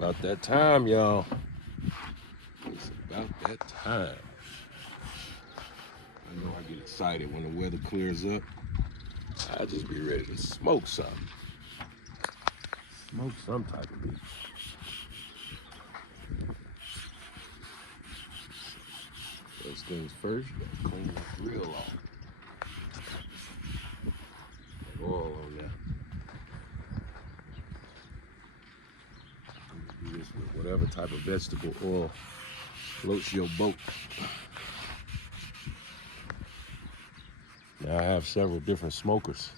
About that time, y'all. It's about that time. I know I get excited when the weather clears up. I just be ready to smoke something. Smoke some type of meat. First things first, you gotta clean the grill off. Oil on there. You do this with whatever type of vegetable oil floats your boat. Now I have several different smokers,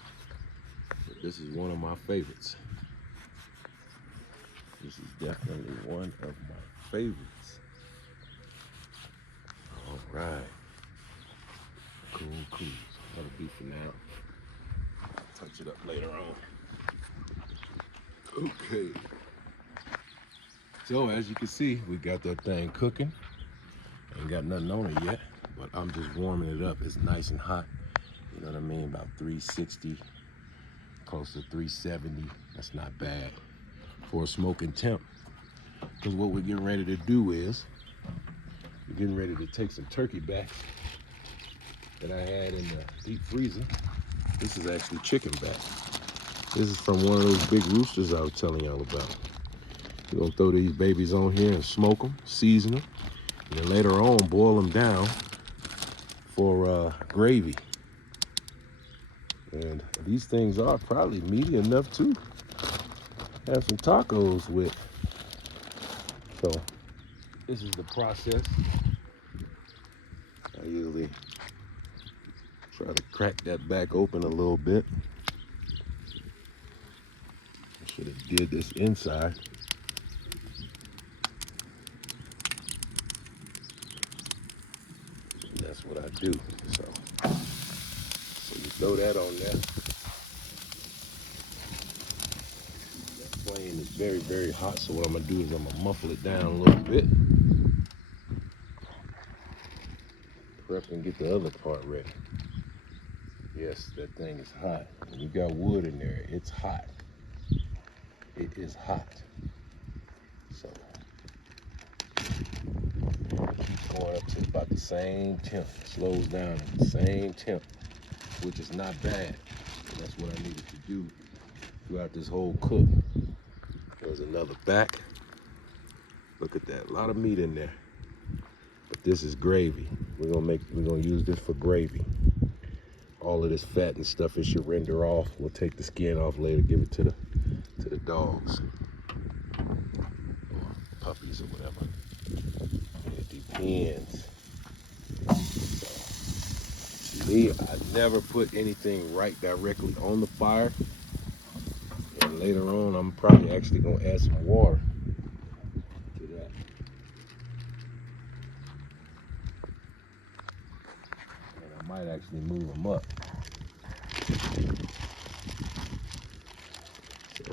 but this is one of my favorites. This is definitely one of my favorites. All right. Cool. That'll be for now. Touch it up later on. Okay. So as you can see, we got that thing cooking. Ain't got nothing on it yet, but I'm just warming it up. It's nice and hot. You know what I mean? About 360, close to 370. That's not bad for a smoking temp. Because what we're getting ready to do is, we're getting ready to take some turkey backs that I had in the deep freezer. This is actually chicken back. This is from one of those big roosters I was telling y'all about. We're gonna throw these babies on here and smoke them, season them, and then later on boil them down for gravy. And these things are probably meaty enough to have some tacos with. So this is the process. I usually try to crack that back open a little bit. I should have did this inside. That's what I do. So you throw that on there. That flame is very, very hot. So what I'm gonna do is I'm gonna muffle it down a little bit. Prep and get the other part ready. Yes, that thing is hot. When you got wood in there, it's hot. It is hot. So it keeps going up to about the same temp. It slows down at the same temp, which is not bad. And that's what I needed to do throughout this whole cook. There's another back. Look at that, a lot of meat in there. But this is gravy. We're gonna use this for gravy. All of this fat and stuff it should render off. We'll take the skin off later, give it to the dogs or puppies or whatever. It depends. So, me, I never put anything right directly on the fire. And later on, I'm probably actually gonna add some water to that. And I might actually move them up. So,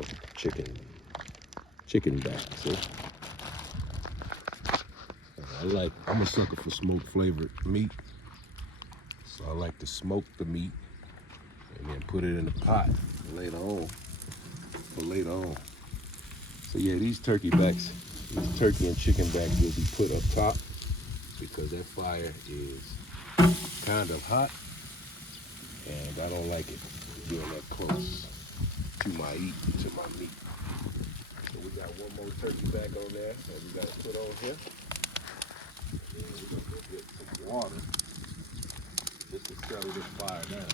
chicken back, see? I'm a sucker for smoke flavored meat. So I like to smoke the meat and then put it in the pot later on. So yeah, these turkey backs, these turkey and chicken backs will be put up top because that fire is kind of hot and I don't like it being that close to my meat. So we got one more turkey back on there that we gotta put on here. And then we're gonna go get some water just to settle this fire down.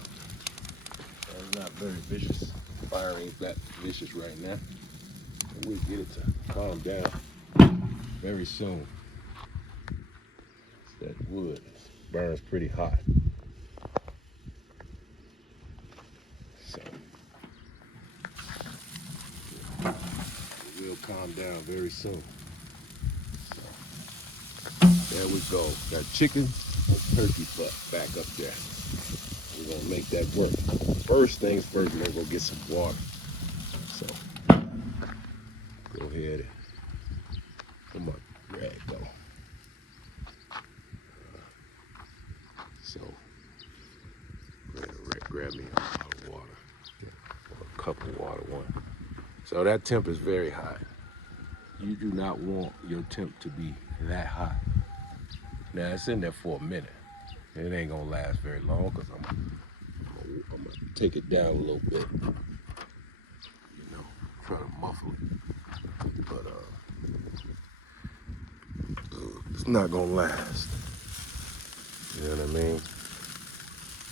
It's not very vicious. Fire ain't that vicious right now. And we'll get it to calm down very soon. That wood burns pretty hot. So it will calm down very soon. So there we go. Got chicken and turkey butt back up there. We're gonna make that work. First things first, we're gonna go get some water. So go ahead and come on, rag go. So grab me a bottle of water, or a cup of water, one. So that temp is very high. you do not want your temp to be that hot. Now it's in there for a minute. It ain't gonna last very long because I'm gonna take it down a little bit. You know, try to muffle it. But it's not gonna last. You know what I mean?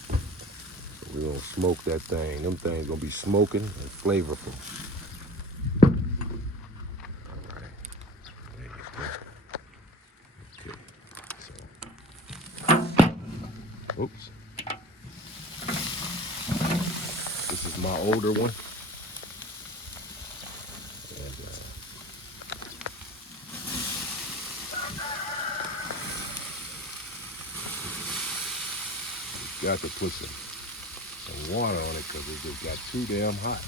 So we're gonna smoke that thing. Them things gonna be smoking and flavorful. All right. There you go. Okay. So, oops. This is my older one. And got to put some water on it because it just got too damn hot.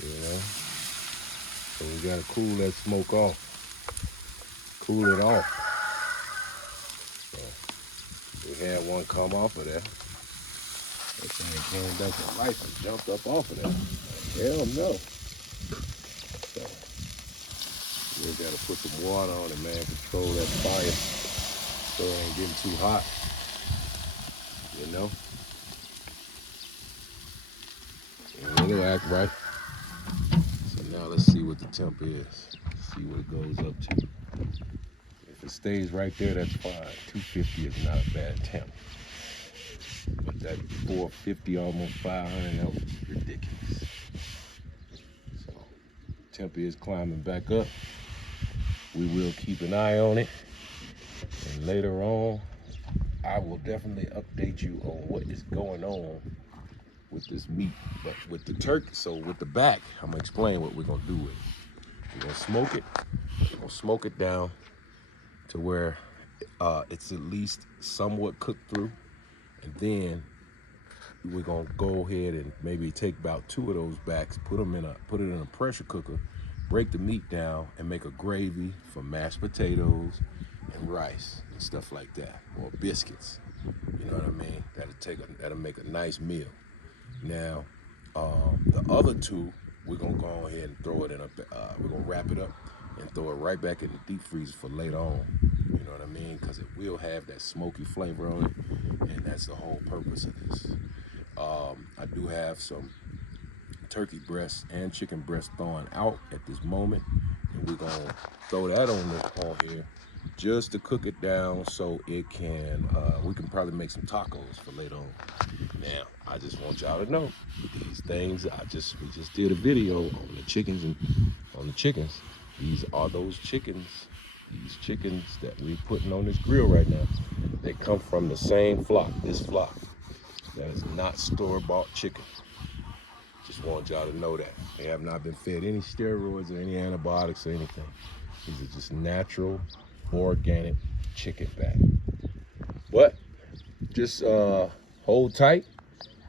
You know? So we gotta cool that smoke off. Cool it off. So we had one come off of there. That thing came back to life and jumped up off of there. Hell no. So we gotta put some water on it, man. Control that fire so it ain't getting too hot. You know? And it'll act right. So now let's see what the temp is. See what it goes up to. If it stays right there, that's fine. 250 is not a bad temp. But that 450, almost 500, that was ridiculous. So temp is climbing back up. We will keep an eye on it. And later on, I will definitely update you on what is going on with this meat. But with the turkey, so with the back, I'm gonna explain what we're gonna do with it. We're gonna smoke it. We're gonna smoke it down to where it's at least somewhat cooked through. And then we're gonna go ahead and maybe take about 2 of those backs, put it in a pressure cooker, break the meat down, and make a gravy for mashed potatoes and rice and stuff like that, or biscuits. You know what I mean? That'll make a nice meal. Now, the other 2, we're gonna go ahead and throw it in we're gonna wrap it up and throw it right back in the deep freezer for later on. You know what I mean? Because it will have that smoky flavor on it, and that's the whole purpose of this. I do have some turkey breasts and chicken breasts thawing out at this moment, and we're gonna throw that on here just to cook it down so it can we can probably make some tacos for later on. Now I just want y'all to know these things. We just did a video on the chickens these are those chickens. These chickens that we're putting on this grill right now, they come from the same flock, this flock. That is not store-bought chicken. Just want y'all to know that. They have not been fed any steroids or any antibiotics or anything. These are just natural, organic chicken fat. But just hold tight,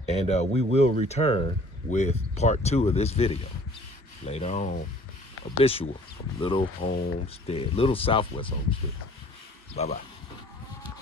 and we will return with part 2 of this video later on. A visual from Little Southwest Homestead. Bye-bye.